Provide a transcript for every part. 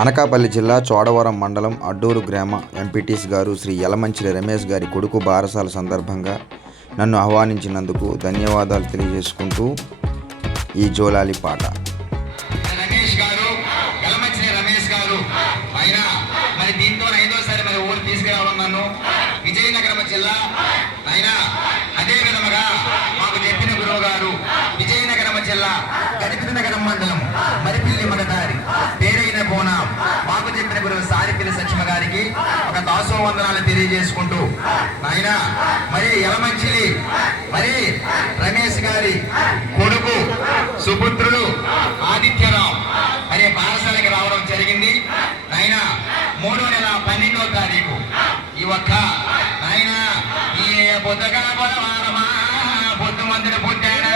అనకాపల్లి జిల్లా చోడవరం మండలం అడ్డూరు గ్రామ ఎంపీటీస్ గారు శ్రీ యలమంచిలి రమేష్ గారి కొడుకు బారసాల సందర్భంగా నన్ను ఆహ్వానించినందుకు ధన్యవాదాలు తెలియజేసుకుంటూ ఈ జోలాలి పాట. పోనా. మాకు చెప్పిన గురువు సారిపిల్లి సచిమ గారికి ఒక దాసో వందనాలు తెలియజేసుకుంటూ నాయన మరి ఎలమంచిలి మరి రమేష్ గారి కొడుకు సుపుత్రుడు ఆదిత్యరావు అనే పాఠశాలకి రావడం జరిగింది. నాయన మూడో నెల పన్నెండో తారీఖు. ఈ ఒక్క నాయన ఈ బుద్ధ కనపడ బుద్ధ మందిర పుట్టాడ?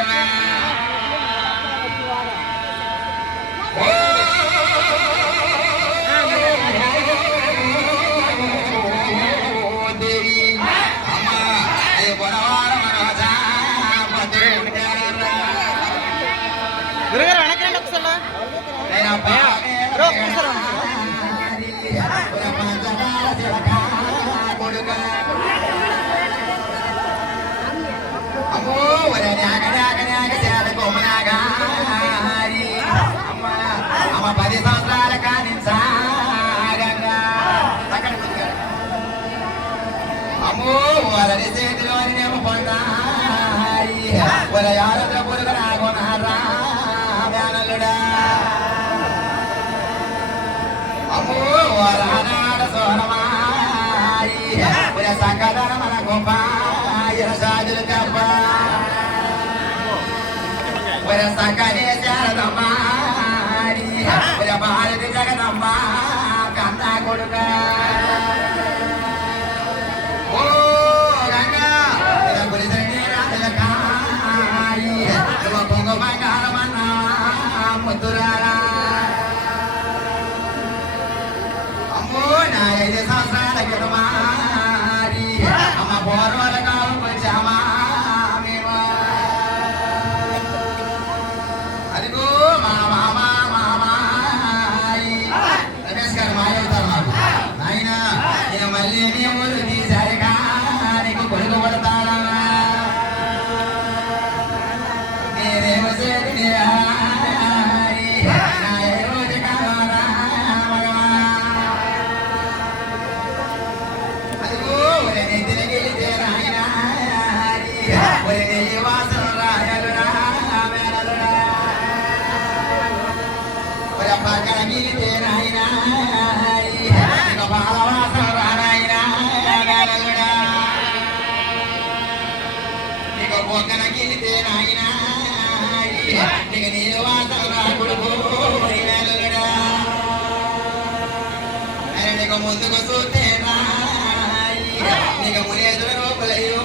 你看到了 ముందుకు చూస్తే నీకు మునేదుల రూపలయ్యో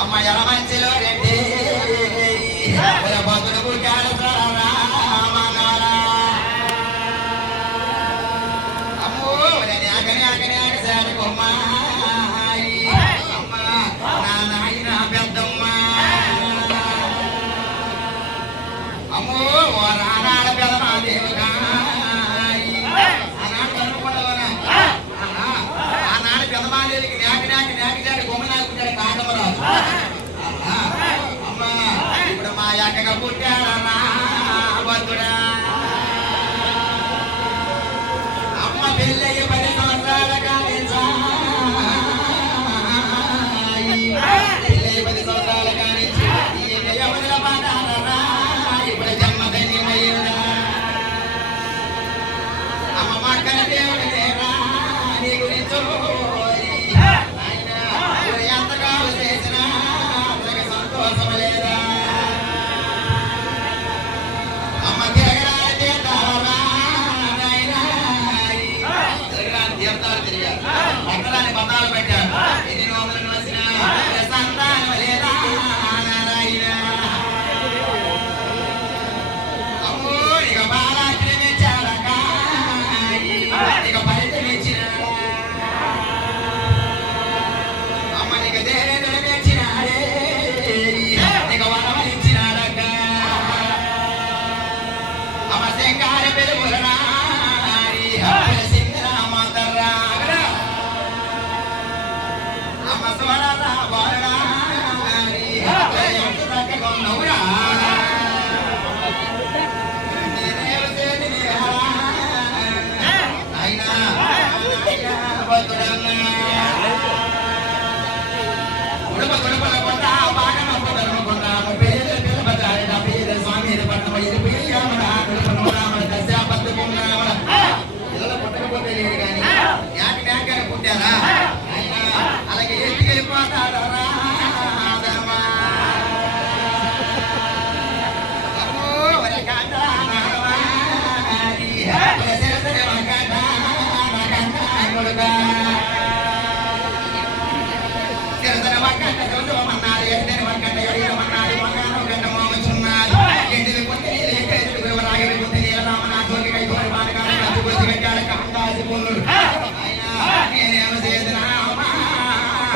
అమ్మ ఎలా మంచిలో?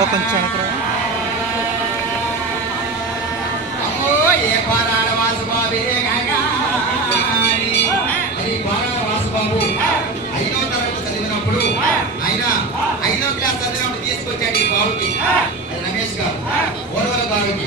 కొంచెం వెనకరా ఐదో తరగతి చదివినప్పుడు ఆయన ఐదో క్లాస్ చదివినప్పుడు తీసుకొచ్చాడు ఈ బాబుకి. రమేష్ గారు ఓర్వల బాబుకి.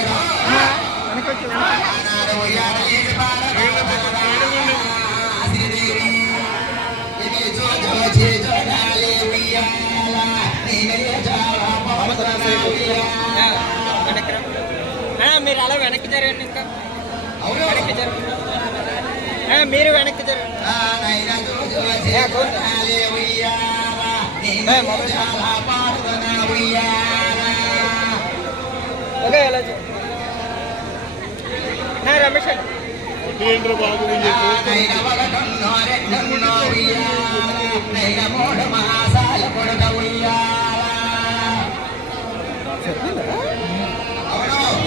మీరు అలా వెనక్కి జరగండి ఇంకా. వెనక్కి జరగండి మీరు వెనక్కి ఓకే ఎలా నా రమేష్ ఏంట్రా బాబు చెప్పిన?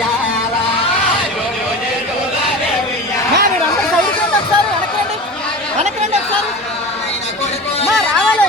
వెనకండి వెనకండి ఒకసారి మా రావాలి.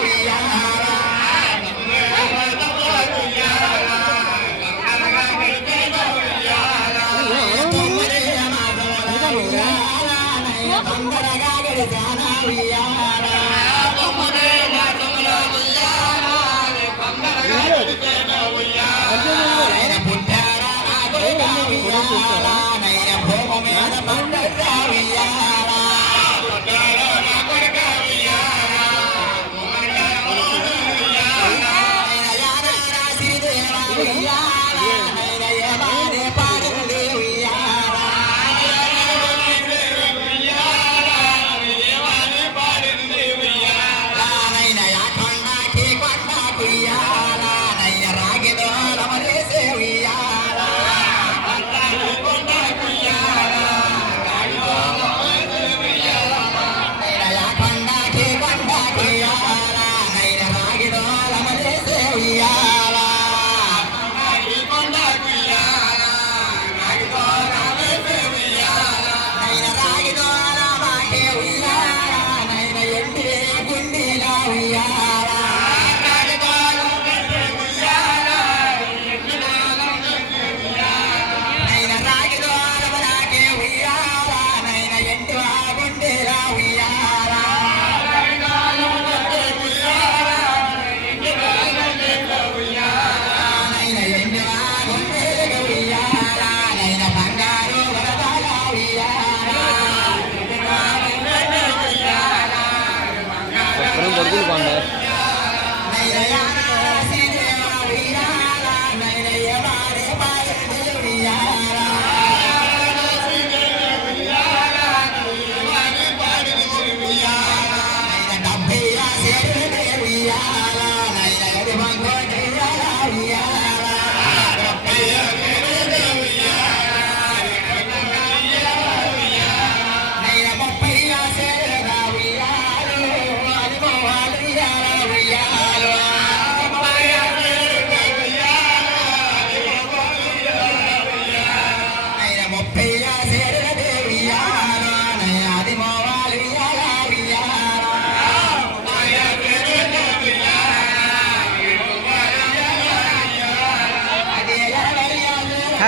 Yeah.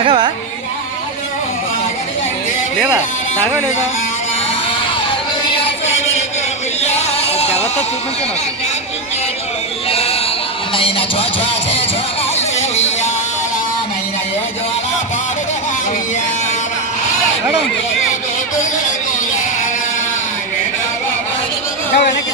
తాగవా? లేదా తాగవా లేదా? ఎవరితో చూపించు నాకు. మేడం. ఇంకా వెనక్కి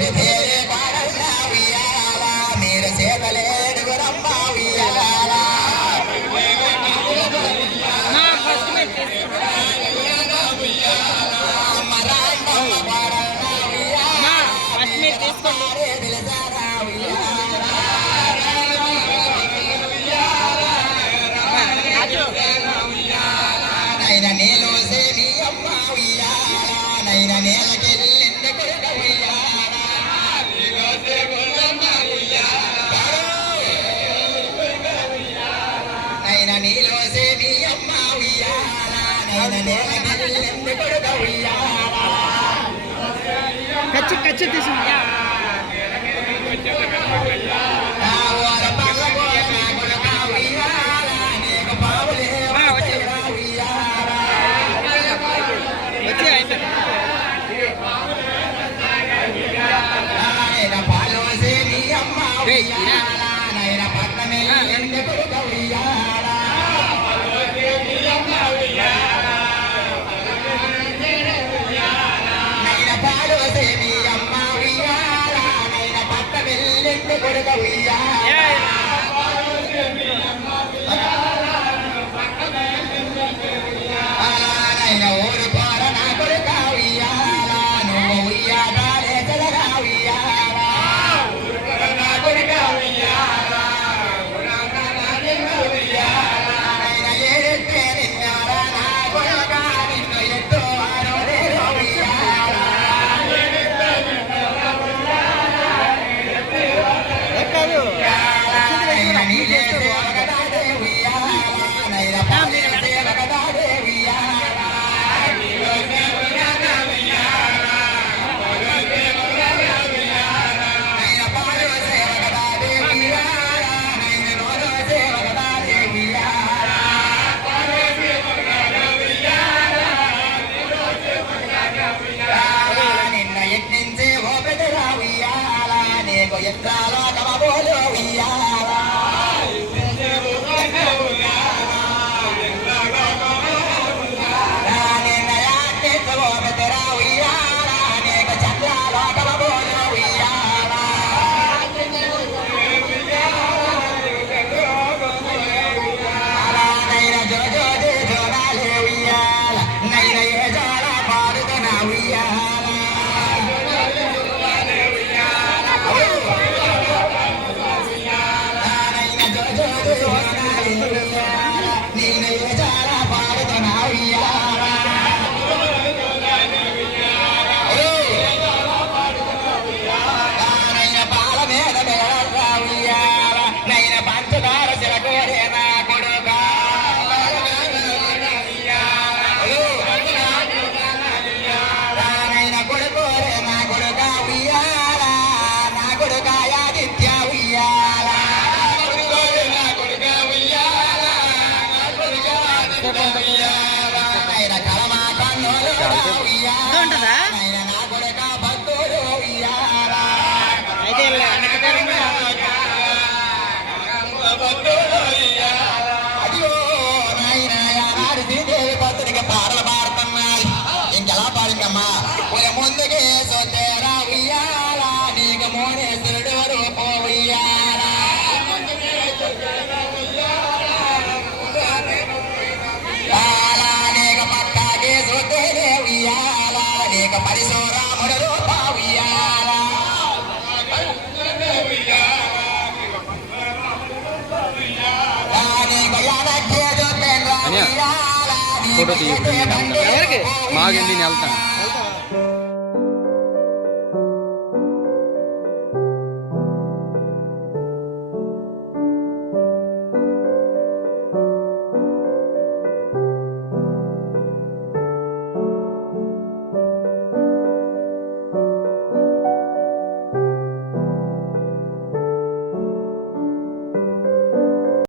Hey. catch it this one. Photo తీయ ఎవరికి? మాకు వెళ్తాను?